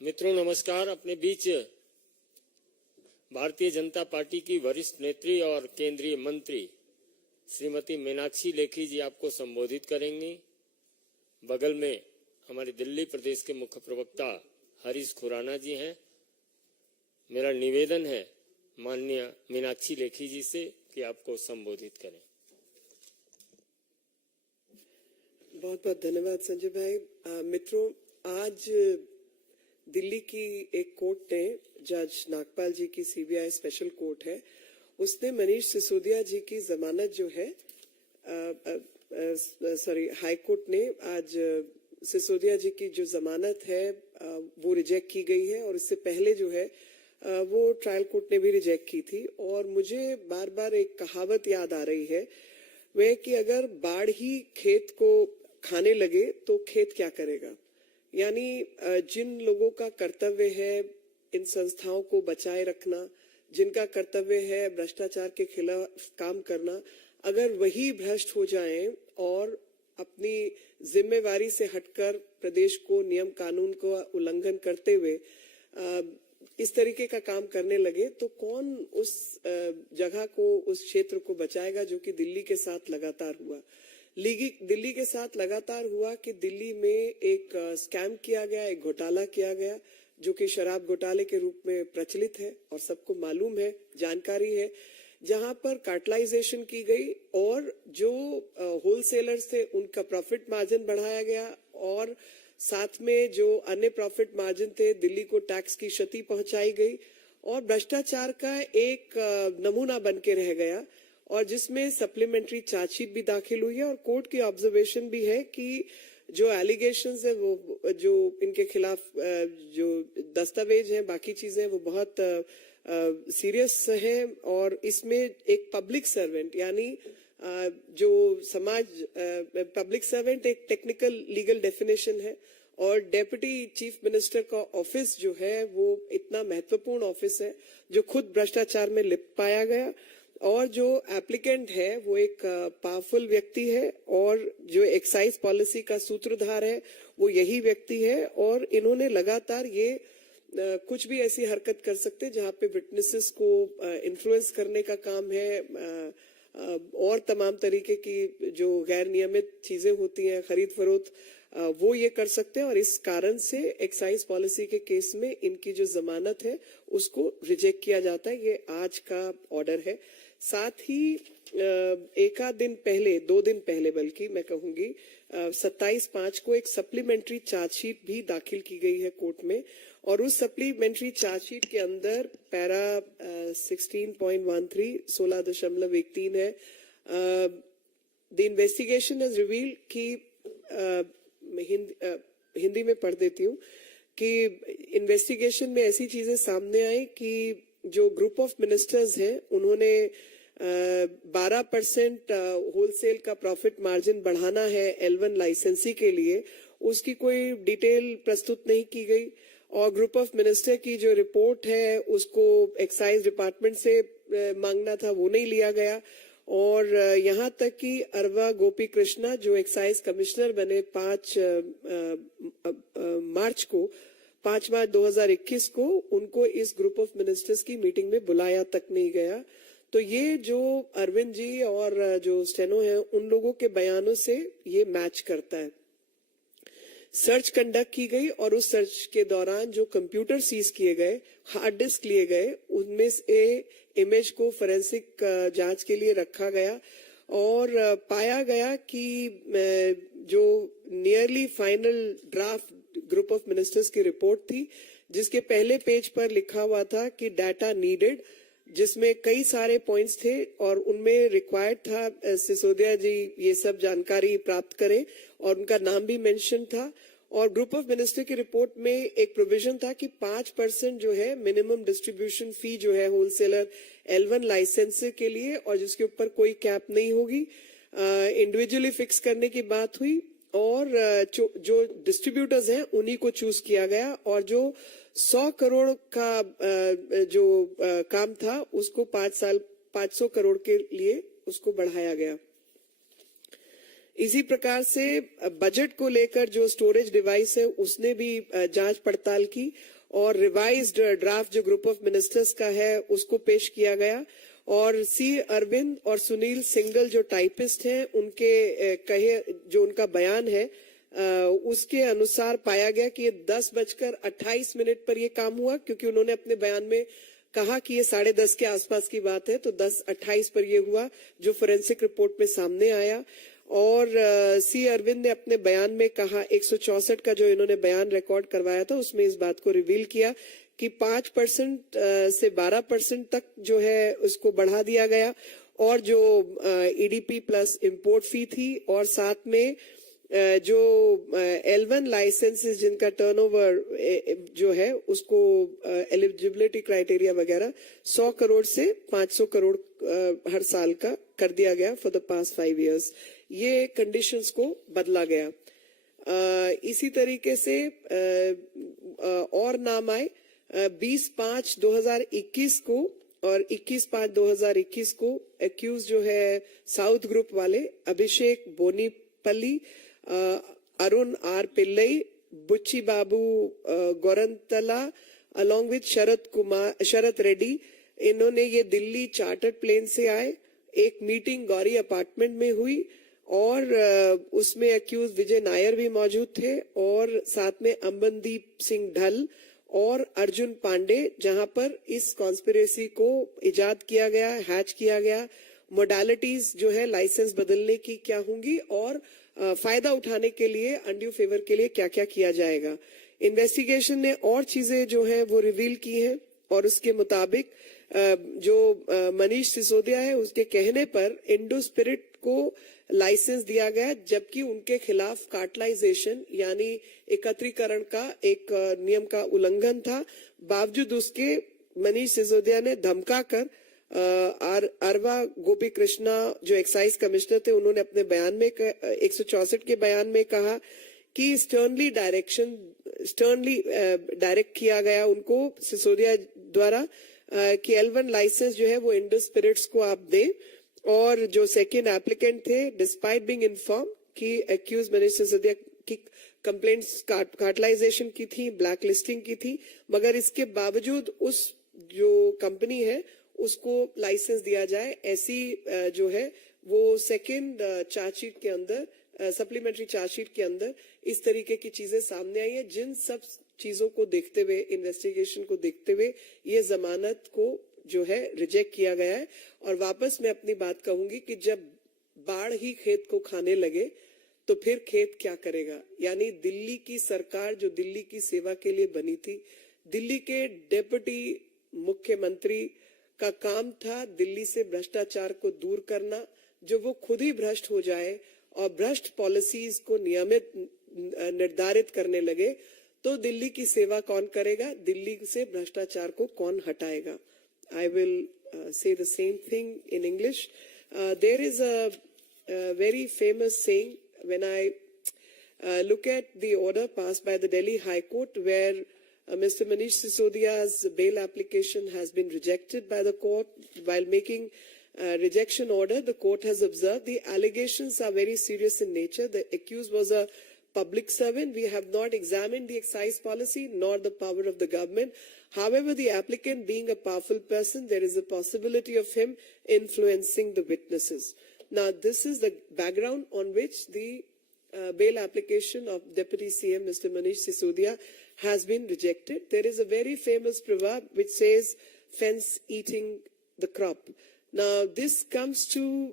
मित्रों नमस्कार। अपने बीच भारतीय जनता पार्टी की वरिष्ठ नेत्री और केंद्रीय मंत्री श्रीमती मीनाक्षी लेखी जी आपको संबोधित करेंगी। बगल में हमारे दिल्ली प्रदेश के मुख्य प्रवक्ता हरीश खुराना जी हैं। मेरा निवेदन है माननीय मीनाक्षी लेखी जी से कि आपको संबोधित करें। बहुत बहुत धन्यवाद संजय भाई। मित्रों, आज दिल्ली की एक कोर्ट ने, जज नागपाल जी की सीबीआई स्पेशल कोर्ट है, उसने मनीष सिसोदिया जी की जमानत जो है हाई कोर्ट ने आज सिसोदिया जी की जो जमानत है वो रिजेक्ट की गई है। और इससे पहले जो है वो ट्रायल कोर्ट ने भी रिजेक्ट की थी। और मुझे बार बार एक कहावत याद आ रही है, वह कि अगर बाढ़ ही खेत को खाने लगे तो खेत क्या करेगा। यानी जिन लोगों का कर्तव्य है इन संस्थाओं को बचाए रखना, जिनका कर्तव्य है भ्रष्टाचार के खिलाफ काम करना, अगर वही भ्रष्ट हो जाएं और अपनी जिम्मेवारी से हटकर प्रदेश को नियम कानून को उल्लंघन करते हुए इस तरीके का काम करने लगे, तो कौन उस जगह को, उस क्षेत्र को बचाएगा, जो कि दिल्ली के साथ लगातार हुआ। दिल्ली के साथ लगातार हुआ कि दिल्ली में एक स्कैम किया गया, एक घोटाला किया गया, जो कि शराब घोटाले के रूप में प्रचलित है और सबको मालूम है, जानकारी है, जहां पर कार्टलाइजेशन की गई और जो होलसेलर्स थे उनका प्रॉफिट मार्जिन बढ़ाया गया और साथ में जो अन्य प्रॉफिट मार्जिन थे दिल्ली को टैक्स की क्षति पहुंचाई गई और भ्रष्टाचार का एक नमूना बन के रह गया। और जिसमें सप्लीमेंट्री चार्जशीट भी दाखिल हुई है और कोर्ट की ऑब्जर्वेशन भी है कि जो एलिगेशंस है वो, जो इनके खिलाफ जो दस्तावेज हैं, बाकी चीजें, वो बहुत सीरियस हैं। और इसमें एक पब्लिक सर्वेंट, यानी जो समाज, पब्लिक सर्वेंट एक टेक्निकल लीगल डेफिनेशन है और डेप्यूटी चीफ मिनिस्टर का ऑफिस जो है वो इतना महत्वपूर्ण ऑफिस है जो खुद भ्रष्टाचार में लिप्त पाया गया। और जो एप्लीकेंट है वो एक पावरफुल व्यक्ति है और जो एक्साइज पॉलिसी का सूत्रधार है वो यही व्यक्ति है। और इन्होंने लगातार ये कुछ भी ऐसी हरकत कर सकते जहां पे विटनेसेस को इन्फ्लुएंस करने का काम है और तमाम तरीके की जो गैर नियमित चीजें होती हैं, खरीद फरोख्त, वो ये कर सकते हैं। और इस कारण से एक्साइज पॉलिसी के केस में इनकी जो जमानत है उसको रिजेक्ट किया जाता है। ये आज का ऑर्डर है। साथ ही एक आध दिन पहले, 2 दिन पहले बल्कि मैं कहूंगी, 27/5 को एक सप्लीमेंट्री चार्जशीट भी दाखिल की गई है कोर्ट में। और उस सप्लीमेंट्री चार्जशीट के अंदर पैरा 16.13 16.13 है। द इन्वेस्टिगेशन हैज रिवील्ड कि हिंदी में पढ़ देती हूँ कि इन्वेस्टिगेशन में ऐसी चीजें सामने आई कि जो ग्रुप ऑफ मिनिस्टर्स हैं उन्होंने 12% होलसेल का प्रॉफिट मार्जिन बढ़ाना है L1 लाइसेंसी के लिए, उसकी कोई डिटेल प्रस्तुत नहीं की गई। और ग्रुप ऑफ मिनिस्टर की जो रिपोर्ट है उसको एक्साइज डिपार्टमेंट से मांगना था, वो नहीं लिया गया। और यहाँ तक कि अरवा गोपी कृष्णा जो एक्साइज कमिश्नर बने 5 मार्च 2021 को, उनको इस ग्रुप ऑफ मिनिस्टर्स की मीटिंग में बुलाया तक नहीं गया। तो ये जो अरविंद जी और जो स्टेनो है उन लोगों के बयानों से ये मैच करता है। सर्च कंडक्ट की गई और उस सर्च के दौरान जो कंप्यूटर सीज किए गए, हार्ड डिस्क लिए गए, उनमें से इमेज को फोरेंसिक जांच के लिए रखा गया और पाया गया कि जो nearly final draft group of ministers की रिपोर्ट थी, जिसके पहले पेज पर लिखा हुआ था कि डाटा नीडेड, जिसमें कई सारे पॉइंट्स थे और उनमें रिक्वायर्ड था सिसोदिया जी ये सब जानकारी प्राप्त करें और उनका नाम भी मेंशन था। और ग्रुप ऑफ मिनिस्टर की रिपोर्ट में एक प्रोविजन था कि 5% जो है मिनिमम डिस्ट्रीब्यूशन फी जो है होलसेलर L1 लाइसेंस के लिए, और जिसके ऊपर कोई कैप नहीं होगी, इंडिविजुअली फिक्स करने की बात हुई। और जो डिस्ट्रीब्यूटर्स हैं उन्हीं को चूज किया गया, और जो 100 करोड़ का जो काम था उसको 5 साल 500 करोड़ के लिए उसको बढ़ाया गया। इसी प्रकार से बजट को लेकर जो स्टोरेज डिवाइस है उसने भी जांच पड़ताल की, और रिवाइज्ड ड्राफ्ट जो ग्रुप ऑफ मिनिस्टर्स का है उसको पेश किया गया। और सी अरविंद और सुनील सिंगल जो टाइपिस्ट हैं उनके कहे जो उनका बयान है उसके अनुसार पाया गया कि ये 10:28 पर ये काम हुआ, क्योंकि उन्होंने अपने बयान में कहा कि ये 10:30 के आसपास की बात है, तो 10:28 पर ये हुआ जो फोरेंसिक रिपोर्ट में सामने आया। और सी अरविंद ने अपने बयान में कहा, 164 का जो इन्होंने बयान रिकॉर्ड करवाया था उसमें इस बात को रिवील किया कि 5% से 12% तक जो है उसको बढ़ा दिया गया, और जो EDP प्लस इम्पोर्ट फी थी, और साथ में जो L1 लाइसेंसेस जिनका टर्नओवर जो है उसको एलिजिबिलिटी क्राइटेरिया वगैरह 100 करोड़ से 500 करोड़ हर साल का कर दिया गया फॉर द पास्ट 5 years। ये कंडीशंस को बदला गया। इसी तरीके से और नाम आए 20/5/2021 को और 21/5/2021 को एक्यूज जो है साउथ ग्रुप वाले अभिषेक बोनीपल्ली, अरुण आर पिल्लई, बुच्ची बाबू गोरंतला अलॉन्ग विद शरद रेड्डी, इन्होंने ये दिल्ली चार्टर्ड प्लेन से आए। एक मीटिंग गौरी अपार्टमेंट में हुई और उसमें एक्यूज विजय नायर भी मौजूद थे, और साथ में अमनदीप सिंह ढल और अर्जुन पांडे, जहां पर इस कॉन्स्पिरेसी को इजाद किया गया, हैच किया गया। मोडालिटीज जो है लाइसेंस बदलने की क्या होंगी, और फायदा उठाने के लिए अनड्यू फेवर के लिए क्या क्या किया जाएगा। इन्वेस्टिगेशन ने और चीजें जो है वो रिवील की हैं, और उसके मुताबिक जो मनीष सिसोदिया है उसके कहने पर इंडो स्पिरिट को लाइसेंस दिया गया, जबकि उनके खिलाफ कार्टलाइजेशन यानी एकत्रीकरण का एक नियम का उल्लंघन था। बावजूद उसके मनीष सिसोदिया ने धमकाकर अरवा गोपी कृष्णा जो एक्साइज कमिश्नर थे, उन्होंने अपने बयान में 164 के बयान में कहा कि स्टर्नली डायरेक्ट किया गया उनको सिसोदिया द्वारा कि L1 लाइसेंस जो है वो इंडो स्पिरिट्स को आप दें। और जो सेकेंड एप्लीकेंट थे, डिस्पाइट बीइंग इन्फॉर्म कि एक्यूज मनीष सिसोदिया की कंप्लेंट्स कार्टलाइजेशन की थी, ब्लैक लिस्टिंग की थी, मगर इसके बावजूद उस जो कंपनी है उसको लाइसेंस दिया जाए, ऐसी जो है वो सेकेंड चार्जशीट के अंदर, सप्लीमेंट्री चार्जशीट के अंदर इस तरीके की चीजें सामने आई है। जिन सब चीजों को देखते हुए, इन्वेस्टिगेशन को देखते हुए ये जमानत को जो है रिजेक्ट किया गया है। और वापस मैं अपनी बात कहूंगी कि जब बाढ़ ही खेत को खाने लगे तो फिर खेत क्या करेगा। यानी दिल्ली की सरकार जो दिल्ली की सेवा के लिए बनी थी, दिल्ली के डेप्यूटी मुख्यमंत्री का काम था दिल्ली से भ्रष्टाचार को दूर करना, जो वो खुद ही भ्रष्ट हो जाए और भ्रष्ट पॉलिसीज को नियमित निर्धारित करने लगे, तो दिल्ली की सेवा कौन करेगा, दिल्ली से भ्रष्टाचार को कौन हटाएगा। I will say the same thing in English. There is a very famous saying when I look at the order passed by the Delhi High Court, where Mr. Manish Sisodia's bail application has been rejected by the court. While making rejection order, the court has observed the allegations are very serious in nature. The accused was a public servant. We have not examined the excise policy nor the power of the government. However, the applicant being a powerful person, there is a possibility of him influencing the witnesses. Now, this is the background on which the bail application of Deputy CM Mr. Manish Sisodia has been rejected. There is a very famous proverb which says, fence eating the crop. Now, this comes to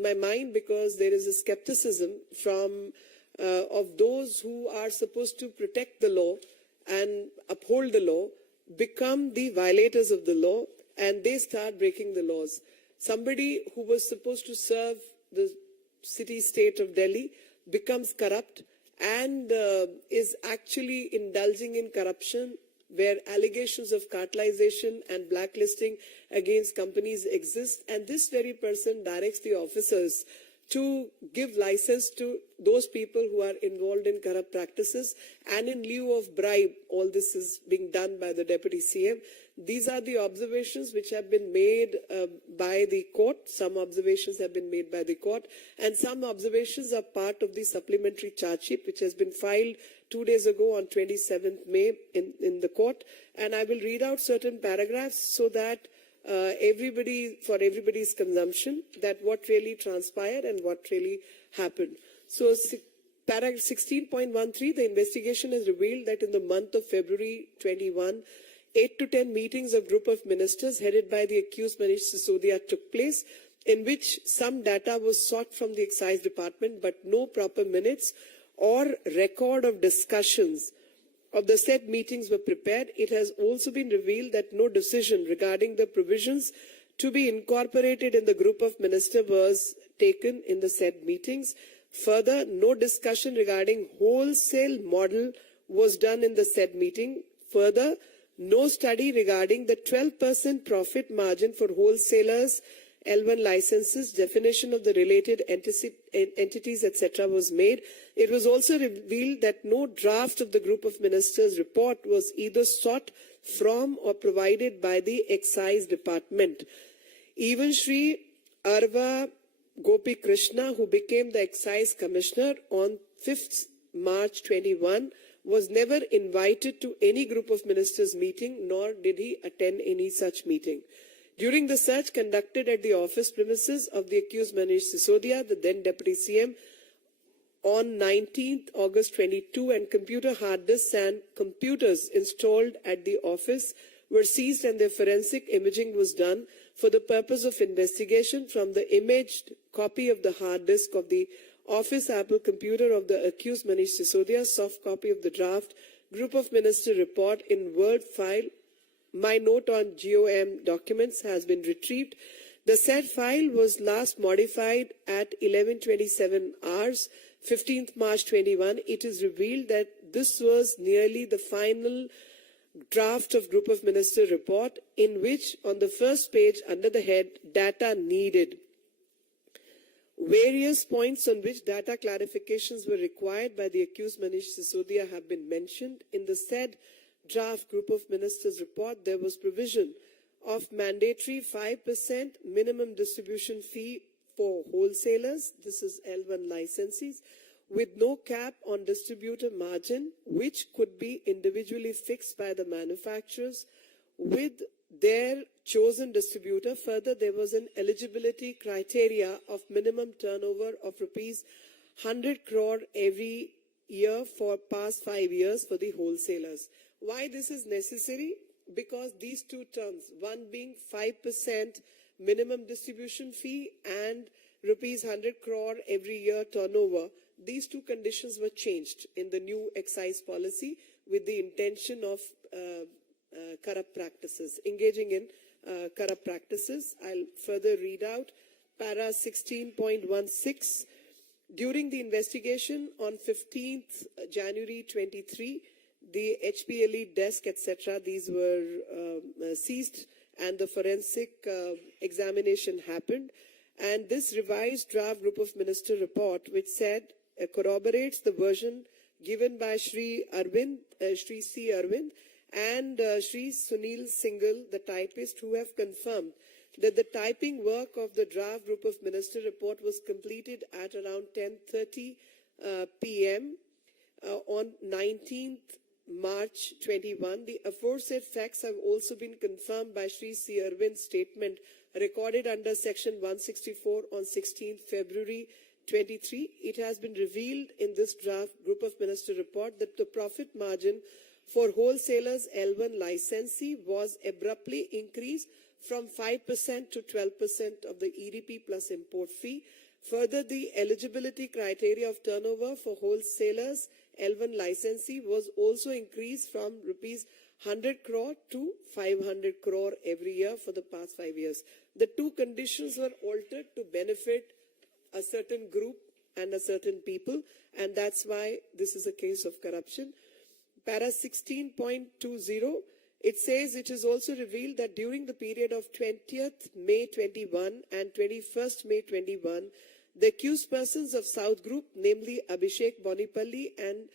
my mind because there is a skepticism from of those who are supposed to protect the law and uphold the law, become the violators of the law, and they start breaking the laws. Somebody who was supposed to serve the city-state of Delhi becomes corrupt and is actually indulging in corruption, where allegations of cartelization and blacklisting against companies exist, and this very person directs the officers to give license to those people who are involved in corrupt practices, and in lieu of bribe, all this is being done by the Deputy CM. These are the observations which have been made by the court. Some observations have been made by the court, and some observations are part of the supplementary charge sheet which has been filed 2 days ago on 27th May in the court. And I will read out certain paragraphs so that for everybody's consumption, that what really transpired and what really happened. So paragraph 16.13, the investigation has revealed that in the month of February 21, 8 to 10 meetings of group of ministers headed by the accused Manish Sisodia took place, in which some data was sought from the excise department, but no proper minutes or record of discussions of the said meetings were prepared. It has also been revealed that no decision regarding the provisions to be incorporated in the group of ministers was taken in the said meetings. Further, no discussion regarding wholesale model was done in the said meeting. Further, no study regarding the 12% profit margin for wholesalers, L1 licenses, definition of the related entities, etc. was made. It was also revealed that no draft of the group of ministers' report was either sought from or provided by the excise department. Even Shri Arva Gopi Krishna, who became the excise commissioner on 5th March 21, was never invited to any group of ministers meeting, nor did he attend any such meeting. During the search conducted at the office premises of the accused Manish Sisodia, the then Deputy CM, on 19th August 22, and computer hard disks and computers installed at the office were seized, and their forensic imaging was done for the purpose of investigation. From the imaged copy of the hard disk of the Office Apple computer of the accused Manish Sisodia, soft copy of the draft Group of Minister report in Word file, my note on GOM documents has been retrieved. The said file was last modified at 11:27 hours, 15th March 21. It is revealed that this was nearly the final draft of Group of Minister report, in which on the first page under the head data needed, various points on which data clarifications were required by the accused Manish Sisodia have been mentioned. In the said draft Group of Ministers report, there was provision of mandatory 5% minimum distribution fee for wholesalers, this is L1 licensees, with no cap on distributor margin, which could be individually fixed by the manufacturers with their chosen distributor. Further, there was an eligibility criteria of minimum turnover of rupees 100 crore every year for past 5 years for the wholesalers. Why this is necessary? Because these two terms, one being 5% minimum distribution fee and rupees 100 crore every year turnover, these two conditions were changed in the new excise policy with the intention of corrupt practices, engaging in corrupt practices. I'll further read out para 16.16. During the investigation on 15th January 23, the HPLE desk, etc., these were seized, and the forensic examination happened. And this revised draft Group of Minister report, which said corroborates the version given by Shri C. Arvind and Shri Sunil Singhal, the typist, who have confirmed that the typing work of the draft Group of Minister report was completed at around 10:30 p.m. On 19th March 21. The aforesaid facts have also been confirmed by Shri C. Arvind's statement recorded under Section 164 on 16th February 23. It has been revealed in this draft Group of Minister report that the profit margin for wholesalers L1 licensee was abruptly increased from 5% to 12% of the EDP plus import fee. Further, the eligibility criteria of turnover for wholesalers L1 licensee was also increased from rupees 100 crore to 500 crore every year for the past 5 years. The two conditions were altered to benefit a certain group and a certain people, and that's why this is a case of corruption. Para 16.20, it says it is also revealed that during the period of 20th May 21 and 21st May 21, the accused persons of South Group, namely Abhishek Bonipalli and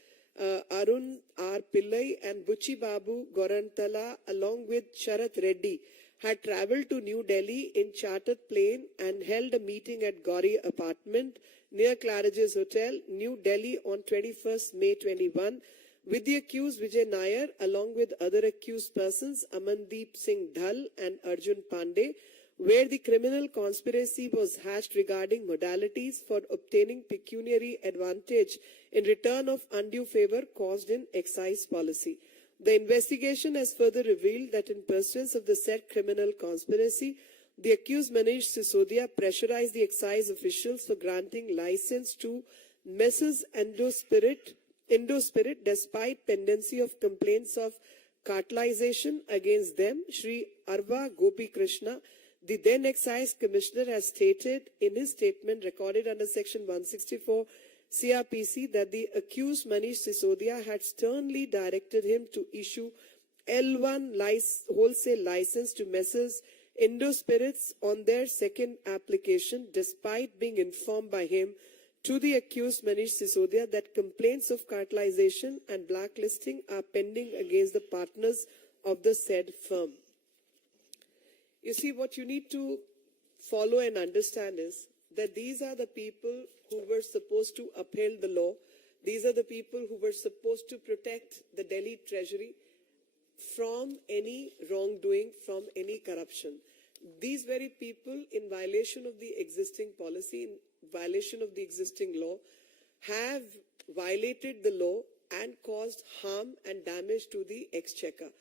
Arun R. Pillai and Buchi Babu Gorantala, along with Sharath Reddy, had travelled to New Delhi in chartered plane and held a meeting at Gauri apartment near Claridge's Hotel, New Delhi on 21st May 21, with the accused Vijay Nair, along with other accused persons Amandeep Singh Dhal and Arjun Pandey, where the criminal conspiracy was hatched regarding modalities for obtaining pecuniary advantage in return of undue favour caused in excise policy. The investigation has further revealed that in pursuance of the said criminal conspiracy, the accused Manish Sisodia pressurized the excise officials for granting license to Messrs. Indo-Spirit despite pendency of complaints of cartelization against them. Shri Arva Gopi Krishna, the then excise commissioner, has stated in his statement recorded under section 164 CRPC that the accused Manish Sisodia had sternly directed him to issue L1 wholesale license to Messrs. Indo-Spirits on their second application, despite being informed by him to the accused Manish Sisodia that complaints of cartelization and blacklisting are pending against the partners of the said firm. You see, what you need to follow and understand is that these are the people who were supposed to uphold the law. These are the people who were supposed to protect the Delhi Treasury from any wrongdoing, from any corruption. These very people, in violation of the existing policy, in violation of the existing law, have violated the law and caused harm and damage to the exchequer.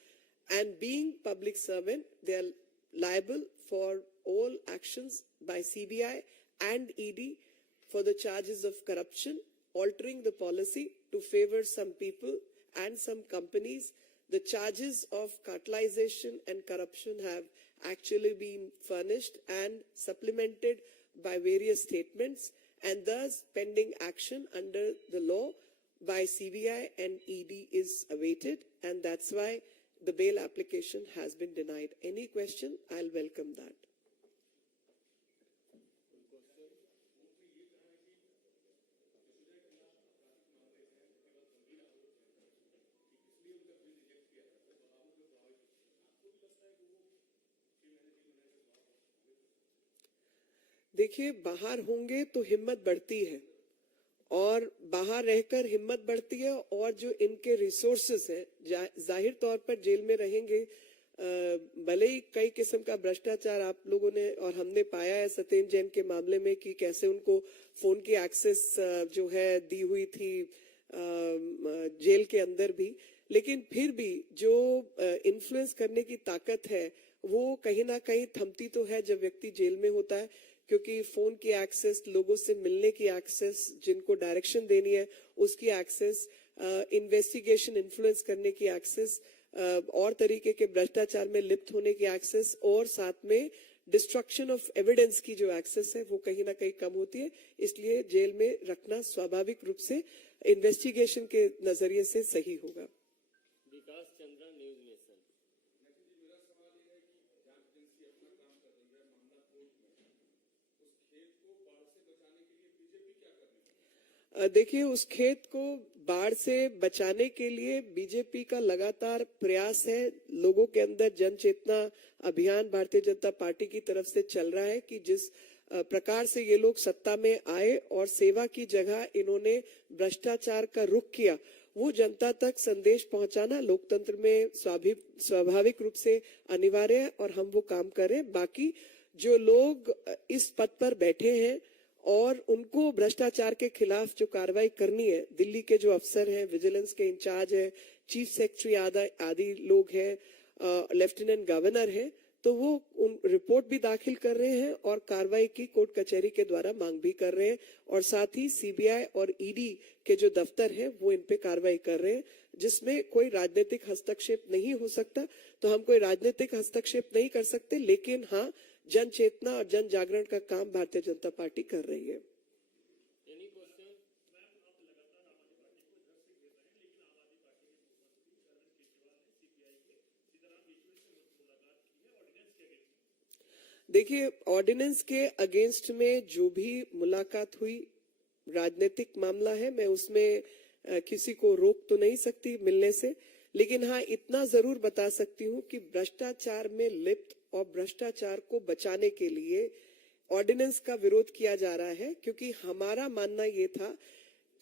And being public servant, they are liable for all actions by CBI and ED for the charges of corruption, altering the policy to favor some people and some companies. The charges of cartelization and corruption have actually been furnished and supplemented by various statements, and thus pending action under the law by CBI and ED is awaited, and that's why the bail application has been denied. Any question? I'll welcome that. देखिए, बाहर होंगे तो हिम्मत बढ़ती है और बाहर रहकर हिम्मत बढ़ती है, और जो इनके रिसोर्सेस हैं जाहिर तौर पर जेल में रहेंगे, भले ही कई किस्म का भ्रष्टाचार आप लोगों ने और हमने पाया है सत्येंद्र जैन के मामले में कि कैसे उनको फोन की एक्सेस जो है दी हुई थी जेल के अंदर भी, लेकिन फिर भी जो इन्फ्लुएंस करने की ताकत है वो कहीं ना कहीं थमती तो है जब व्यक्ति जेल में होता है, क्योंकि फोन की एक्सेस, लोगों से मिलने की एक्सेस, जिनको डायरेक्शन देनी है उसकी एक्सेस, इन्वेस्टिगेशन इन्फ्लुएंस करने की एक्सेस, और तरीके के भ्रष्टाचार में लिप्त होने की एक्सेस, और साथ में डिस्ट्रक्शन ऑफ एविडेंस की जो एक्सेस है वो कहीं ना कहीं कम होती है। इसलिए जेल में रखना स्वाभाविक रूप से इन्वेस्टिगेशन के नजरिए से सही होगा। विकास चंद्रा, न्यूज नेशन। देखिए, उस खेत को बाढ़ से बचाने के लिए बीजेपी का लगातार प्रयास है। लोगों के अंदर जन चेतना अभियान भारतीय जनता पार्टी की तरफ से चल रहा है कि जिस प्रकार से ये लोग सत्ता में आए और सेवा की जगह इन्होंने भ्रष्टाचार का रुख किया, वो जनता तक संदेश पहुंचाना लोकतंत्र में स्वाभाविक रूप से अनिवार्य है और हम वो काम करें। बाकी जो लोग इस पद पर बैठे हैं और उनको भ्रष्टाचार के खिलाफ जो कार्रवाई करनी है, दिल्ली के जो अफसर हैं, विजिलेंस के इंचार्ज है, चीफ सेक्रेटरी आदि लोग हैं, लेफ्टिनेंट गवर्नर है, तो वो उन रिपोर्ट भी दाखिल कर रहे हैं और कार्रवाई की कोर्ट कचहरी के द्वारा मांग भी कर रहे हैं, और साथ ही सीबीआई और ईडी के जो दफ्तर है वो इन पे कार्रवाई कर रहे हैं, जिसमें कोई राजनीतिक हस्तक्षेप नहीं हो सकता। तो हम कोई राजनीतिक हस्तक्षेप नहीं कर सकते, लेकिन हाँ, जन चेतना और जन जागरण का काम भारतीय जनता पार्टी कर रही है। देखिए, ऑर्डिनेंस के अगेंस्ट में जो भी मुलाकात हुई, राजनीतिक मामला है, मैं उसमें किसी को रोक तो नहीं सकती मिलने से, लेकिन हाँ, इतना जरूर बता सकती हूँ कि भ्रष्टाचार में लिप्त और भ्रष्टाचार को बचाने के लिए ऑर्डिनेंस का विरोध किया जा रहा है, क्योंकि हमारा मानना ये था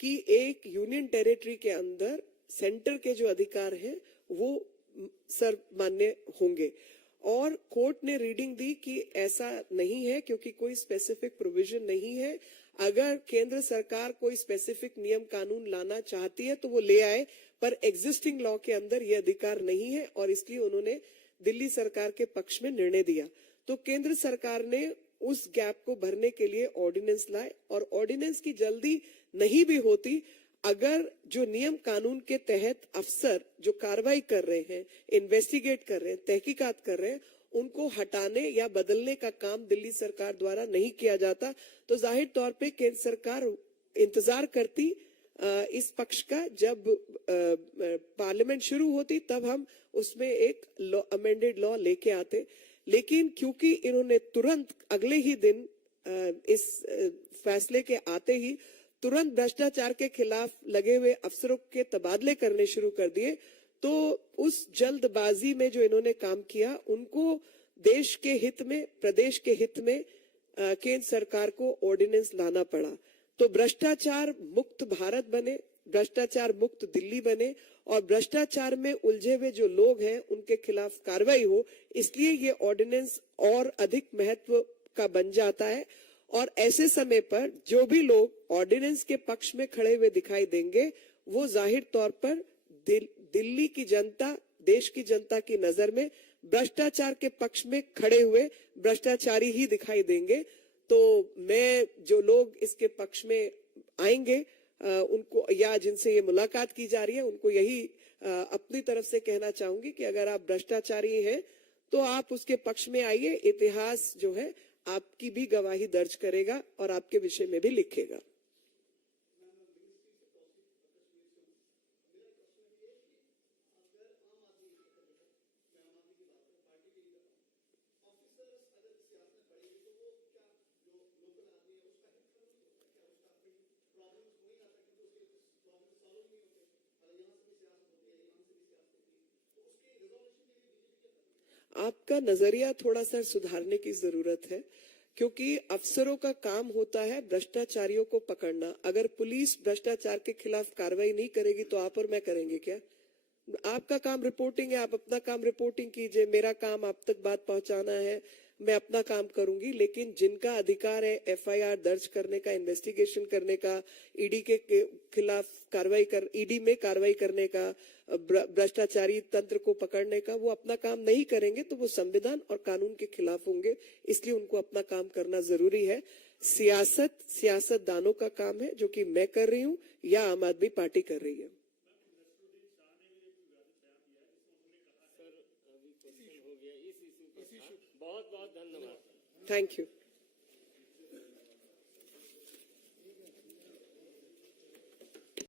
कि एक यूनियन टेरिटरी के अंदर सेंटर के जो अधिकार हैं वो सर्वमान्य होंगे, और कोर्ट ने रीडिंग दी कि ऐसा नहीं है, क्योंकि कोई स्पेसिफिक प्रोविजन नहीं है। अगर केंद्र सरकार कोई स्पेसिफिक नियम कानून लाना चाहती है तो वो ले आए, पर एग्जिस्टिंग लॉ के अंदर ये अधिकार नहीं है, और इसलिए उन्होंने दिल्ली सरकार के पक्ष में निर्णय दिया। तो केंद्र सरकार ने उस गैप को भरने के लिए ऑर्डिनेंस लाए, और ऑर्डिनेंस की जल्दी नहीं भी होती अगर जो नियम कानून के तहत अफसर जो कार्रवाई कर रहे हैं, इन्वेस्टिगेट कर रहे हैं, तहकीकात कर रहे हैं, उनको हटाने या बदलने का काम दिल्ली सरकार द्वारा नहीं किया जाता, तो जाहिर तौर पे केंद्र सरकार इंतजार करती इस पक्ष का। जब पार्लियामेंट शुरू होती तब हम उसमें एक अमेंडेड लॉ लेके आते, लेकिन क्योंकि इन्होंने तुरंत अगले ही दिन इस फैसले के आते ही तुरंत भ्रष्टाचार के खिलाफ लगे हुए अफसरों के तबादले करने शुरू कर दिए, तो उस जल्दबाजी में जो इन्होंने काम किया, उनको देश के हित में, प्रदेश के हित में केंद्र सरकार को ऑर्डिनेंस लाना पड़ा। तो भ्रष्टाचार मुक्त भारत बने, भ्रष्टाचार मुक्त दिल्ली बने, और भ्रष्टाचार में उलझे हुए जो लोग हैं उनके खिलाफ कार्रवाई हो, इसलिए ये ऑर्डिनेंस और अधिक महत्व का बन जाता है। और ऐसे समय पर जो भी लोग ऑर्डिनेंस के पक्ष में खड़े हुए दिखाई देंगे, वो जाहिर तौर पर दिल्ली की जनता, देश की जनता की नजर में भ्रष्टाचार के पक्ष में खड़े हुए भ्रष्टाचारी ही दिखाई देंगे। तो मैं, जो लोग इसके पक्ष में आएंगे उनको, या जिनसे ये मुलाकात की जा रही है, उनको यही अपनी तरफ से कहना चाहूंगी कि अगर आप भ्रष्टाचारी हैं तो आप उसके पक्ष में आइए। इतिहास जो है आपकी भी गवाही दर्ज करेगा और आपके विषय में भी लिखेगा। आपका नजरिया थोड़ा सा सुधारने की जरूरत है, क्योंकि अफसरों का काम होता है भ्रष्टाचारियों को पकड़ना। अगर पुलिस भ्रष्टाचार के खिलाफ कार्रवाई नहीं करेगी तो आप और मैं करेंगे क्या? आपका काम रिपोर्टिंग है, आप अपना काम रिपोर्टिंग कीजिए, मेरा काम आप तक बात पहुंचाना है, मैं अपना काम करूंगी। लेकिन जिनका अधिकार है एफआईआर दर्ज करने का, इन्वेस्टिगेशन करने का, ईडी के खिलाफ कार्रवाई कर, ईडी में कार्रवाई करने का, भ्रष्टाचारी तंत्र को पकड़ने का, वो अपना काम नहीं करेंगे तो वो संविधान और कानून के खिलाफ होंगे। इसलिए उनको अपना काम करना जरूरी है। सियासतदानों का काम है, जो कि मैं कर रही हूँ या आम आदमी पार्टी कर रही है। बहुत बहुत धन्यवाद। Thank you.